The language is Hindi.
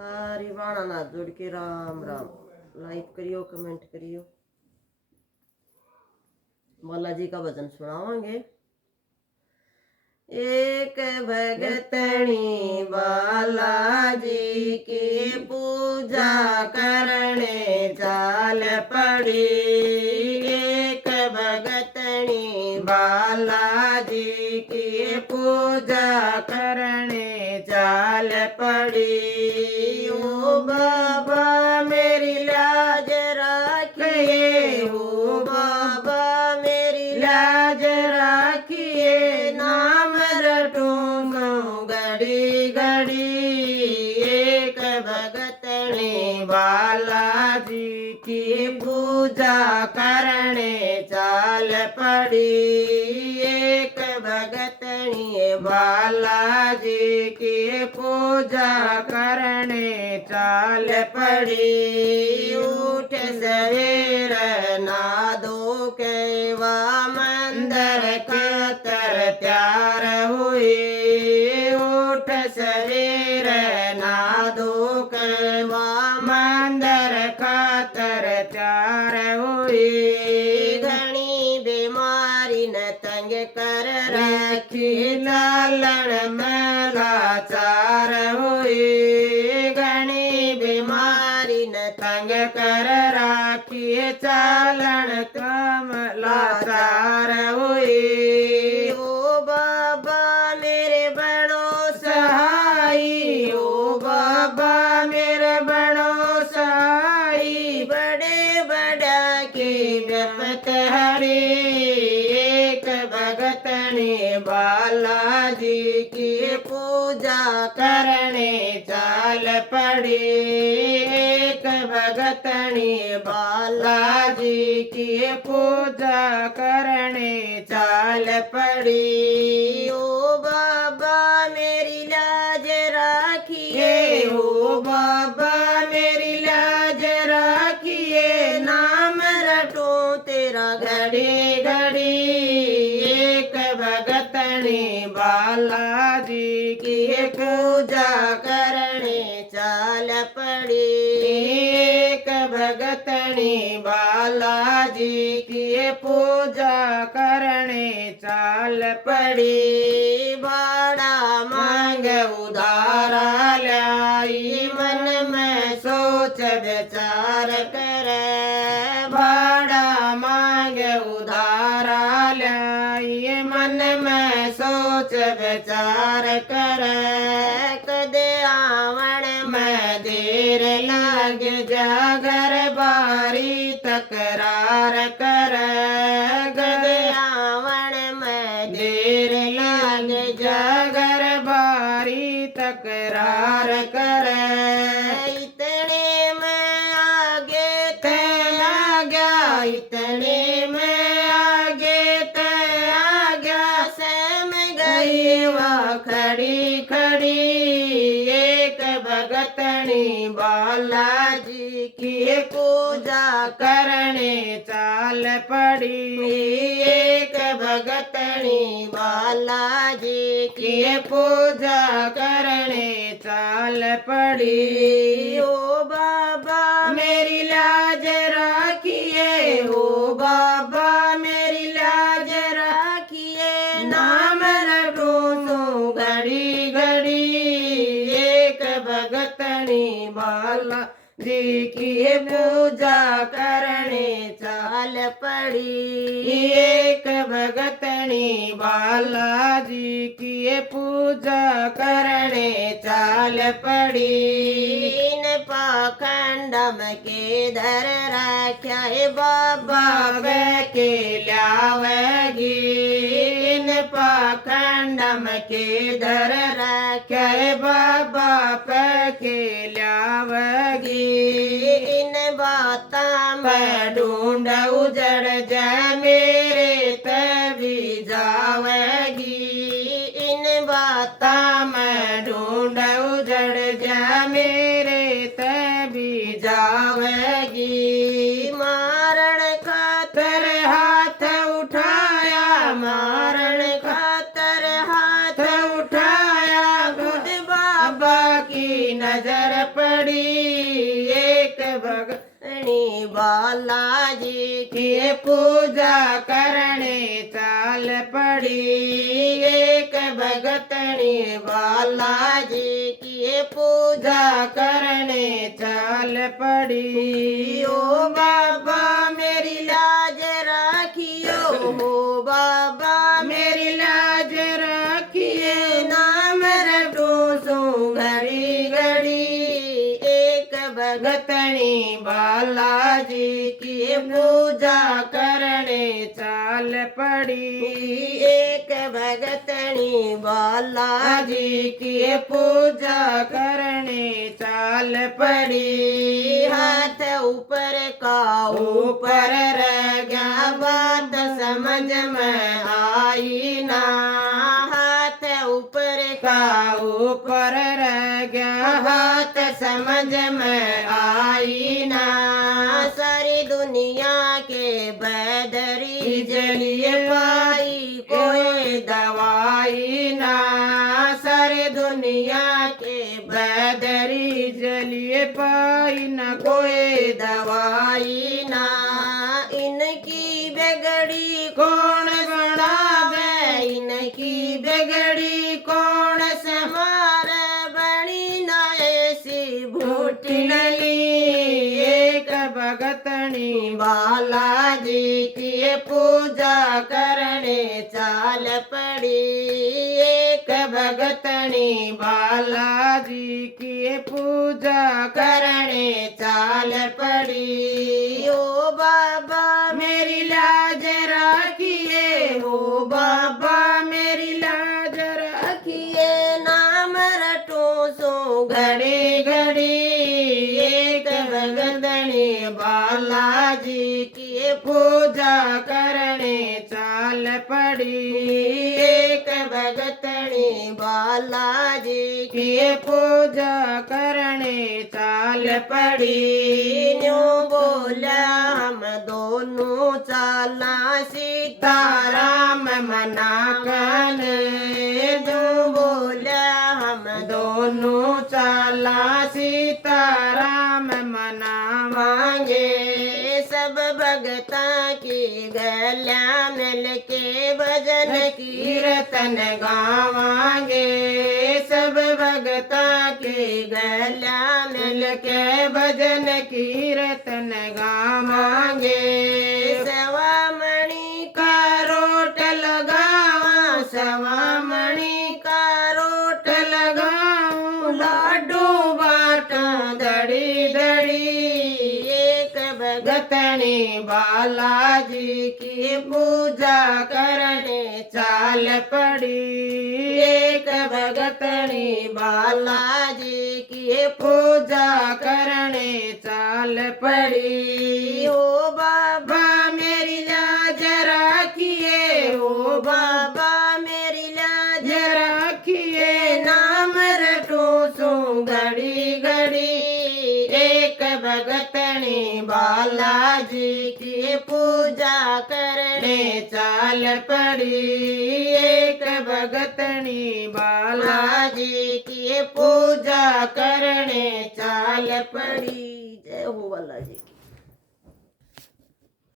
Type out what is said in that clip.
हरी वाणा ना जुड़ के राम राम। लाइक करियो, कमेंट करियो। बालाजी का भजन सुनावांगे। एक भगतनी बालाजी की पूजा करने चाल पड़ी। एक भगतनी बालाजी की पूजा करने चाल पड़ी। ओ बाबा मेरी लाज रखिए, ओ बाबा मेरी लाज रखिए, नाम रटूं घड़ी घड़ी। एक भगतनी बालाजी की पूजा करने चाल पड़ी। एक भगतनी बालाजी की पूजा करने चाल पड़ी। उठ सवेर नादो केवा मंदिर कतर त्यार हुई। उठ सवेर नादो केवा मंदिर कतर त्यार हुई। घनी बीमारी न तंग कर रखी, लालन मेला चार हुई। घनी बीमारी न तंग कर राखी, चालन कमला चार हुई। ओ बाबा मेरे बड़ो सहाई, ओ बाबा मेरे बड़ो सहाई, बड़े बड़ा की विपत हरी। एक भगतनी बालाजी की पूजा करने चाल पड़ी। एक भगतनी बालाजी की पूजा करने चाल पड़ी। ओ बाबा मेरी लाज रखिए, ओ बाबा मेरी लाज रखिए, नाम रटूं तेरा घड़ी घड़ी। एक भगतनी बालाजी की पूजा करने चाल पड़ी। एक भगतनी बालाजी की पूजा करने चाल पड़ी। बड़ा मांग उधारा लाई, मन में सोच विचार करे। बड़ा मांग उधारा लाई, मन में सोच विचार करे। कदे आवण में देर लग जा, घर बारी तकरार कर। कदे आवण में देर लग जा, घर बारी तकरार कर। इतने में आगे ते आ गया, इतने में आगे ते आ गया, सहम गई वह खड़ी खड़ी। एक भगतनी बालाजी की पूजा करने चाल पड़ी। एक भगतनी बालाजी की पूजा करने चाल पड़ी। ओ बाबा मेरी लाज रखिए, ओ बाबा मेरी लाज रखिए, नाम रटूं घड़ी घड़ी। एक भगतनी बालाजी की पूजा करने चाल पड़ी। एक भगतनी बालाजी की पूजा करने चाल पड़ी। इन पाखंडम के धर रख्या, बाबा वे के लावेगी। इन पाखंडम के धर रख्या, बाबा पे के लावेगी। इन बाता में ढूंढ उजड़ जा, मेरे तभी जावेगी। इन बाता में ढूंढ उजड़ जा, मेरे तभी जावेगी। मारण खातर हाथ उठाया, मारण खातर हाथ उठाया, खुद बाबा की न नजर पड़ी एक भगतनी बालाजी की पूजा करने चाल पड़ी एक भगतनी बालाजी की पूजा करने चाल पड़ी ओ बाबा मेरी लाज राखियो हो बाबा मेरी लाज रखिए नाम रटो सो घड़ी घड़ी एक भगतनी बालाजी की पूजा करने चाल पड़ी एक भगतनी बालाजी जी की पूजा करने चाल पड़ी हाथ ऊपर का ऊपर रह गया बात समझ में आई ना हाथ ऊपर का ऊपर रह गया बात समझ में आई ना सारी दुनिया के बैदरी जलिए पाई कोई दवाई ना सारे दुनिया के बैदरी जलिए पाई न कोई दवाई ना इनकी बिगड़ी कौन बनावे इनकी बिगड़ी कौन समार बड़ी ना ऐसी भूटी भूटनली एक भगतनी बालाजी की पूजा करने चाल पड़ी एक भगतनी बालाजी की पूजा करने चाल पड़ी ओ बाबा मेरी लाज रखिए हो बाबा मेरी लाज रखिए नाम रटो सो घड़ी घड़ी एक भगतनी बालाजी की पूजा करने चाल पड़ी एक भगतनी बालाजी की पूजा करने चाल पड़ी न्यों बोला हम दोनों चाला सीताराम मना कन जो बोला हम दोनों चाला सीताराम मना मांगे सब भगता की गल्या मिल के भजन कीर्तन गावांगे सब भगता के गल्या मिल के भजन कीर्तन गावांगे सवा मणि का रोट लगावा सवा मणि का रोट लगाऊं लाडू बाटा दड़ी दड़ी एक भगत गतनी बालाजी की पूजा करने चाल पड़ी एक भगतनी बालाजी की पूजा करने चाल पड़ी ओ बाबा मेरी लाज रखिए ओ बाबा मेरी लाज रखिए नाम रटो सो घड़ी घड़ी एक भगतनी बालाजी की पूजा करने चाल पड़ी एक भगतनी बालाजी की पूजा करने चाल पड़ी जय हो बालाजी।